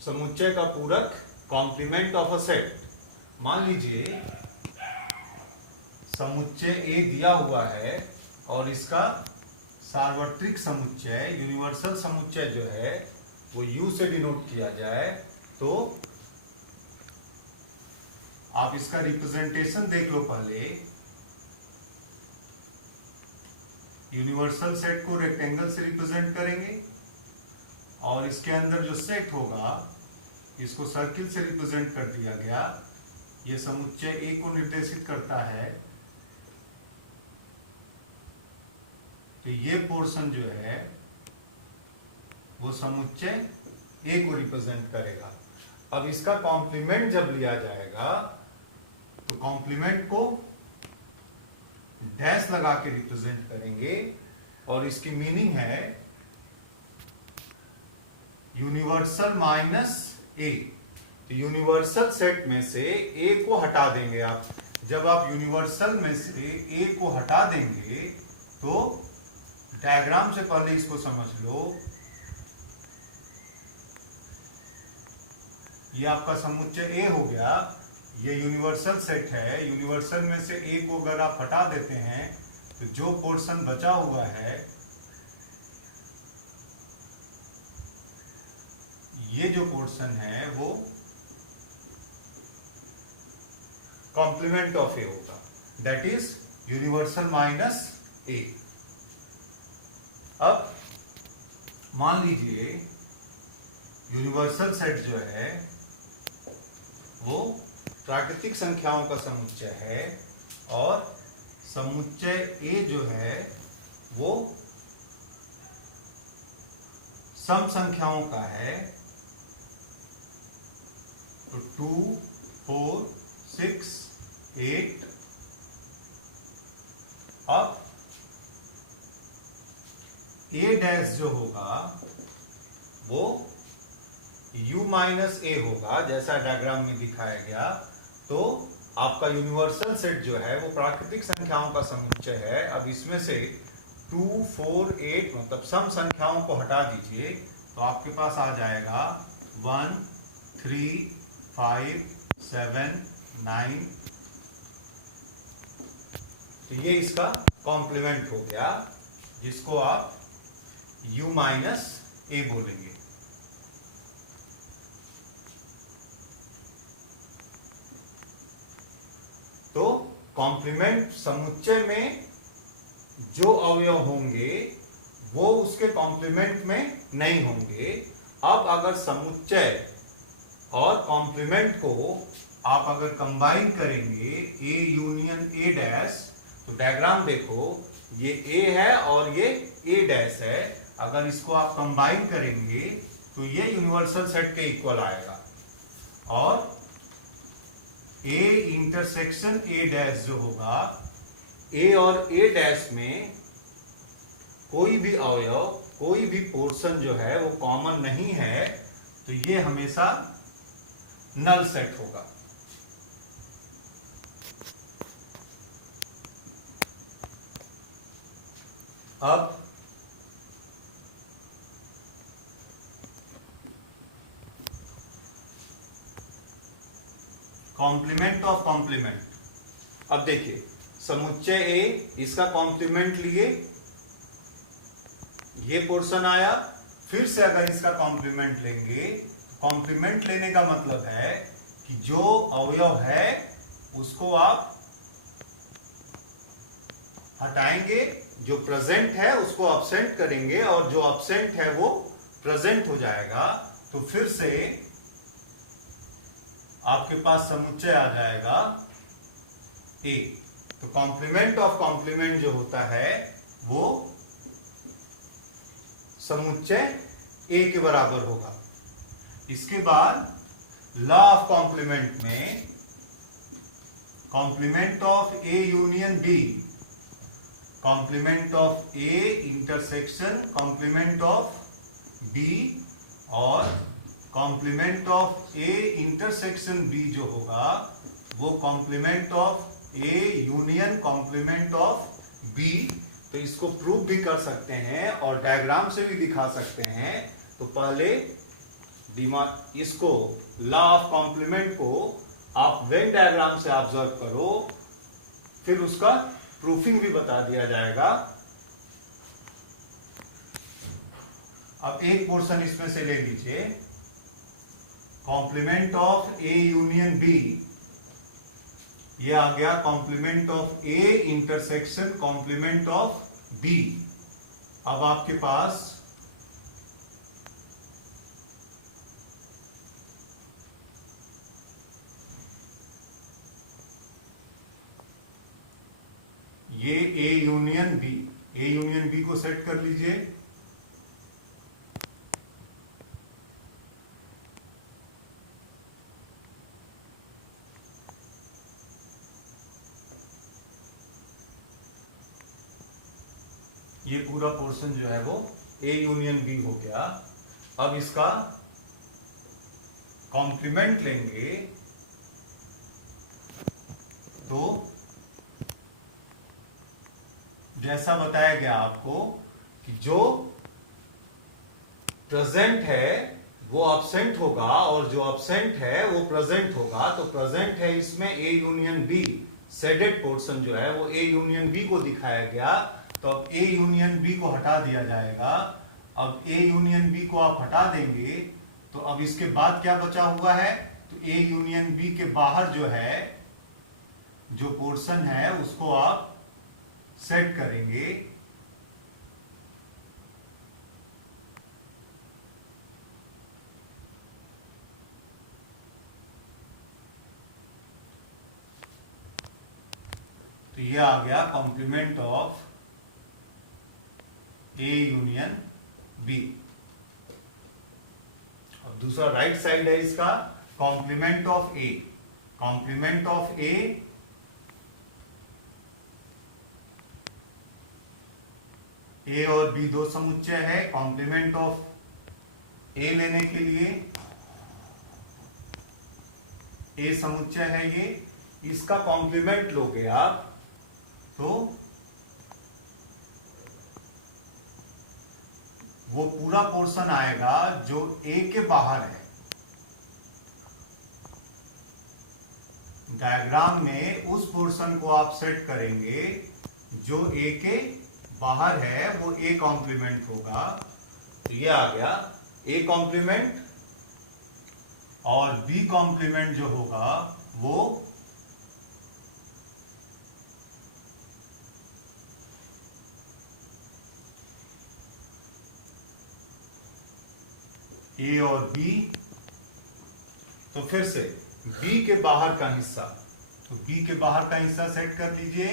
समुच्चय का पूरक कॉम्प्लीमेंट ऑफ अ सेट। मान लीजिए समुच्चय ए दिया हुआ है और इसका सार्वत्रिक समुच्चय यूनिवर्सल समुच्चय जो है वो U से डिनोट किया जाए, तो आप इसका रिप्रेजेंटेशन देख लो। पहले यूनिवर्सल सेट को रेक्टेंगल से रिप्रेजेंट करेंगे और इसके अंदर जो सेट होगा इसको सर्किल से रिप्रेजेंट कर दिया गया। यह समुच्चय ए को निर्देशित करता है, तो ये पोर्शन जो है वो समुच्चय ए को रिप्रेजेंट करेगा। अब इसका कॉम्प्लीमेंट जब लिया जाएगा तो कॉम्प्लीमेंट को डैश लगा के रिप्रेजेंट करेंगे और इसकी मीनिंग है यूनिवर्सल माइनस ए। तो यूनिवर्सल सेट में से ए को हटा देंगे आप। जब आप यूनिवर्सल में से ए को हटा देंगे तो डायग्राम से पहले इसको समझ लो। ये आपका समुच्चय ए हो गया, ये यूनिवर्सल सेट है। यूनिवर्सल में से ए को अगर आप हटा देते हैं तो जो पोर्शन बचा हुआ है ये जो पोर्शन है वो कॉम्प्लीमेंट ऑफ ए होगा, दैट इज यूनिवर्सल माइनस ए। अब मान लीजिए यूनिवर्सल सेट जो है वो प्राकृतिक संख्याओं का समुच्चय है और समुच्चय ए जो है वो सम संख्याओं का है। तो 2, 4, 6, 8। अब ए डैश जो होगा वो u माइनस ए होगा, जैसा डायग्राम में दिखाया गया। तो आपका यूनिवर्सल सेट जो है वो प्राकृतिक संख्याओं का समुच्चय है। अब इसमें से 2, 4, 8 मतलब सम संख्याओं को हटा दीजिए तो आपके पास आ जाएगा 1, 3, 5, 7, 9। तो ये इसका कॉम्प्लीमेंट हो गया, जिसको आप u माइनस ए बोलेंगे। तो कॉम्प्लीमेंट समुच्चय में जो अवयव होंगे वो उसके कॉम्प्लीमेंट में नहीं होंगे। अब अगर समुच्चय और कॉम्प्लीमेंट को आप अगर कंबाइन करेंगे ए यूनियन ए डैश, तो डायग्राम देखो ये ए है और ये ए डैश है। अगर इसको आप कंबाइन करेंगे तो ये यूनिवर्सल सेट के इक्वल आएगा और ए इंटरसेक्शन ए डैश जो होगा, ए और ए डैश में कोई भी अवयव कोई भी पोर्शन जो है वो कॉमन नहीं है, तो ये हमेशा नल सेट होगा। अब कॉम्प्लीमेंट ऑफ कॉम्प्लीमेंट। अब देखिए समुच्चय ए, इसका कॉम्प्लीमेंट लिए ये पोर्शन आया। फिर से अगर इसका कॉम्प्लीमेंट लेंगे, कॉम्प्लीमेंट लेने का मतलब है कि जो अवयव है उसको आप हटाएंगे, जो प्रेजेंट है उसको अब्सेंट करेंगे और जो अब्सेंट है वो प्रेजेंट हो जाएगा। तो फिर से आपके पास समुच्चय आ जाएगा ए। तो कॉम्प्लीमेंट ऑफ कॉम्प्लीमेंट जो होता है वो समुच्चय ए के बराबर होगा। इसके बाद लॉ ऑफ कॉम्प्लीमेंट में complement of A union B, complement of A intersection complement of B और complement of A intersection B जो होगा वो complement of A union complement of B. तो इसको प्रूव भी कर सकते हैं और डायग्राम से भी दिखा सकते हैं। तो पहले इसको लॉ ऑफ कॉम्प्लीमेंट को आप वेन डायग्राम से ऑब्जर्व करो, फिर उसका प्रूफिंग भी बता दिया जाएगा। अब एक पोर्शन इसमें से ले लीजिए, complement of A union B, ये आ गया complement of A intersection complement of B. अब आपके पास ये A union B, A union B को सेट कर लीजिए। ये पूरा पोर्शन जो है वो ए यूनियन बी हो गया। अब इसका कॉम्प्लीमेंट लेंगे तो जैसा बताया गया आपको कि जो प्रेजेंट है वो अब्सेंट होगा और जो अब्सेंट है वो प्रेजेंट होगा। तो प्रेजेंट है इसमें A union B, shaded portion जो है वो ए यूनियन बी को दिखाया गया। तो अब ए यूनियन बी को हटा दिया जाएगा। अब ए यूनियन बी को आप हटा देंगे तो अब इसके बाद क्या बचा हुआ है, तो ए यूनियन बी के बाहर जो है जो पोर्शन है उसको आप सेट करेंगे। तो ये आ गया complement of A union B. अब दूसरा राइट साइड है इसका complement of A, complement of A और बी दो समुच्चय है। कॉम्प्लीमेंट ऑफ ए लेने के लिए ए समुच्चय है ये, इसका कॉम्प्लीमेंट लोगे आप तो वो पूरा पोर्शन आएगा जो ए के बाहर है। डायग्राम में उस पोर्शन को आप सेट करेंगे जो ए के बाहर है, वो ए कॉम्प्लीमेंट होगा। तो ये आ गया ए कॉम्प्लीमेंट, और बी कॉम्प्लीमेंट जो होगा वो ए और बी। तो फिर से बी के बाहर का हिस्सा, तो बी के बाहर का हिस्सा सेट कर लीजिए।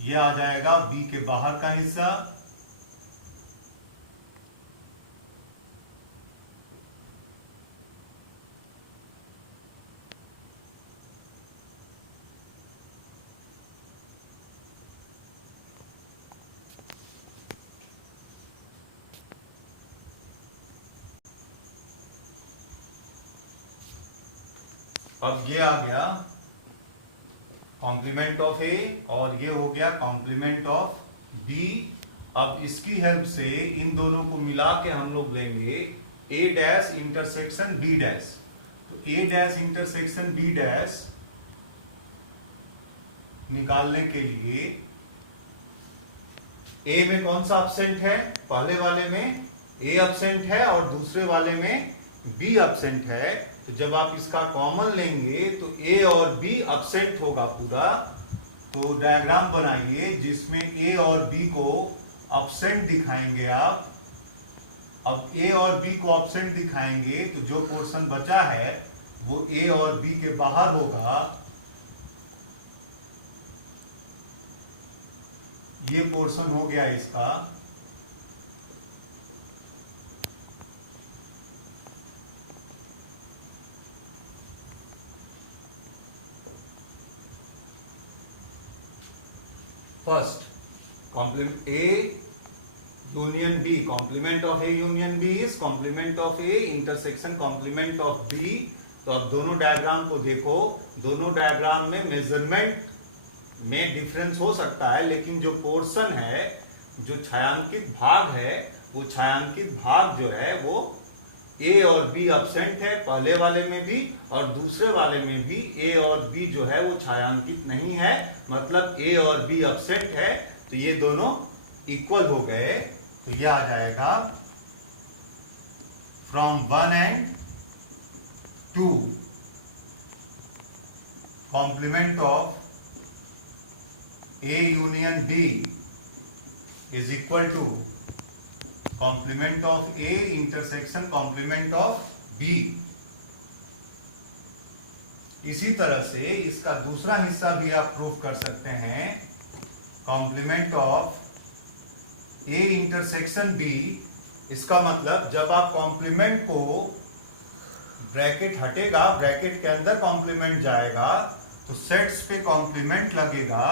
ये आ जाएगा बी के बाहर का हिस्सा। अब ये आ गया कॉम्प्लीमेंट ऑफ ए और ये हो गया कॉम्प्लीमेंट ऑफ बी। अब इसकी हेल्प से इन दोनों को मिला के हम लोग लेंगे ए डैश इंटरसेक्शन बी डैश। तो ए डैश इंटरसेक्शन बी डैश निकालने के लिए ए में कौन सा एब्सेंट है, पहले वाले में ए एब्सेंट है और दूसरे वाले में बी एब्सेंट है। तो जब आप इसका कॉमन लेंगे तो ए और बी एब्सेंट होगा पूरा। तो डायग्राम बनाइए जिसमें ए और बी को एब्सेंट दिखाएंगे आप। अब ए और बी को एब्सेंट दिखाएंगे तो जो पोर्शन बचा है वो ए और बी के बाहर होगा। ये पोर्शन हो गया इसका। First complement A union B, complement of A union B is complement of A intersection complement of B। तो अब दोनों डायग्राम को देखो, दोनों डायग्राम में मेजरमेंट में डिफरेंस हो सकता है, लेकिन जो पोर्शन है, जो छायांकित भाग है, वो छायांकित भाग जो है वो ए और बी अब्सेंट है, पहले वाले में भी और दूसरे वाले में भी ए और बी जो है वो छायांकित नहीं है, मतलब ए और बी अब्सेंट है, तो ये दोनों इक्वल हो गए। तो ये आ जाएगा from 1 and 2 complement of A union B is equal to complement of A intersection complement of B. इसी तरह से इसका दूसरा हिस्सा भी आप प्रूव कर सकते हैं, complement of A intersection B. इसका मतलब जब आप कॉम्प्लीमेंट को, ब्रैकेट हटेगा, ब्रैकेट के अंदर कॉम्प्लीमेंट जाएगा, तो सेट्स पे कॉम्प्लीमेंट लगेगा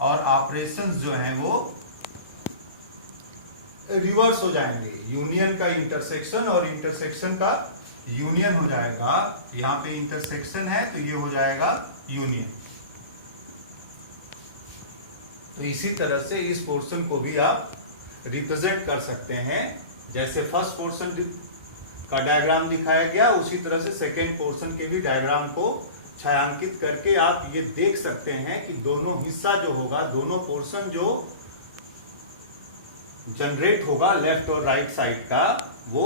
और ऑपरेशंस जो हैं वो रिवर्स हो जाएंगे। यूनियन का इंटरसेक्शन और इंटरसेक्शन का यूनियन हो जाएगा। यहाँ पे इंटरसेक्शन है तो ये हो जाएगा यूनियन। तो इसी तरह से इस पोर्शन को भी आप रिप्रेजेंट कर सकते हैं, जैसे फर्स्ट पोर्शन का डायग्राम दिखाया गया उसी तरह से सेकेंड पोर्शन के भी डायग्राम को छायांकित करके आप ये देख सकते हैं कि दोनों हिस्सा जो होगा, दोनों पोर्शन जो जनरेट होगा लेफ्ट और राइट साइड का, वो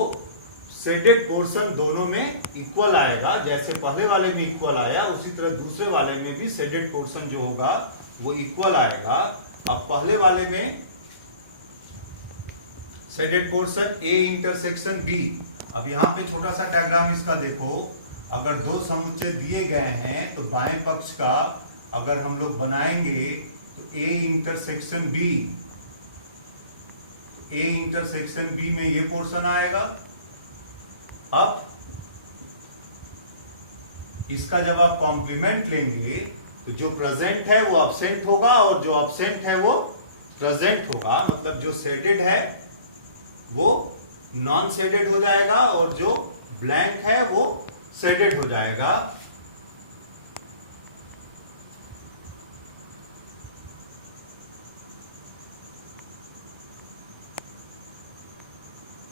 शेडेड पोर्शन दोनों में इक्वल आएगा। जैसे पहले वाले में इक्वल आया उसी तरह दूसरे वाले में भी शेडेड पोर्शन जो होगा वो इक्वल आएगा। अब पहले वाले में shaded portion A intersection B. अब यहाँ पे छोटा सा डायग्राम इसका देखो, अगर दो समुच्चय दिए गए हैं तो बाएं पक्ष का अगर हम लोग बनाएंगे तो A intersection B, A intersection B में ये पोर्शन आएगा। अब इसका जब आप कॉम्प्लीमेंट लेंगे तो जो प्रेजेंट है वो अब्सेंट होगा और जो अब्सेंट है वो प्रेजेंट होगा, मतलब जो शेडेड है वो नॉन शेडेड हो जाएगा और जो ब्लैंक है वो शेडेड हो जाएगा।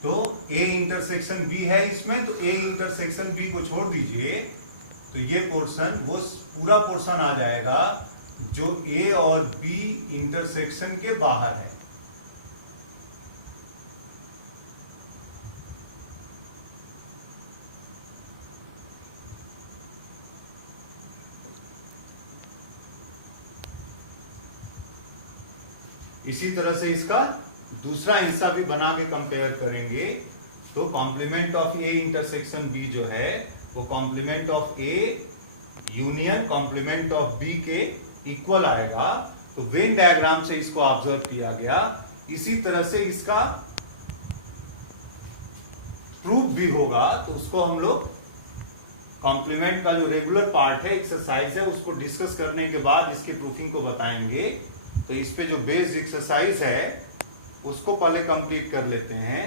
तो ए इंटरसेक्शन बी है इसमें, तो ए इंटरसेक्शन बी को छोड़ दीजिए तो ये पोर्शन, वो पूरा पोर्शन आ जाएगा जो ए और बी इंटरसेक्शन के बाहर है। इसी तरह से इसका दूसरा हिस्सा भी बना के कंपेयर करेंगे तो complement of A intersection B जो है वो complement of A union complement of B के इक्वल आएगा। तो वेन डायग्राम से इसको ऑब्जर्व किया गया। इसी तरह से इसका प्रूफ भी होगा, तो उसको हम लोग कॉम्प्लीमेंट का जो रेगुलर पार्ट है, एक्सरसाइज है, उसको डिस्कस करने के बाद इसके प्रूफिंग को बताएंगे। तो इस पे जो बेस्ड एक्सरसाइज है उसको पहले कंप्लीट कर लेते हैं।